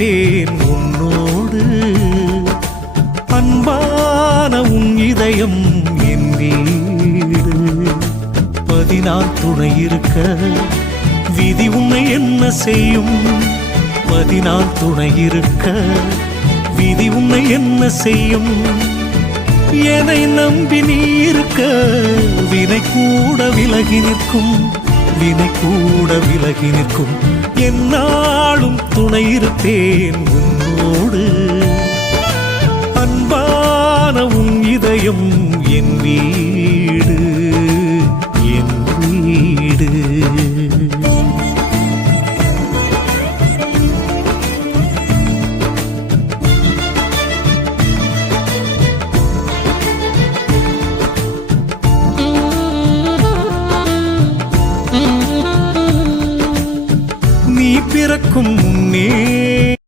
இருப்பேன் உன்னோடு. அன்பான உன் இதயம் என் வீடு. பதினால் துணை இருக்க விதி உன்னை என்ன செய்யும்? பதினால் துணை இருக்க விதி உன்னை என்ன செய்யும்? என்னை நம்பி நீ இருக்க வினை கூட விலகி நிற்கும், வினை கூட விலகி நிற்கும். என்னாலும் துணை இருப்பேன் உன்னோடு. அன்பான உன் இதயம் என் வீடு, என் வீடு.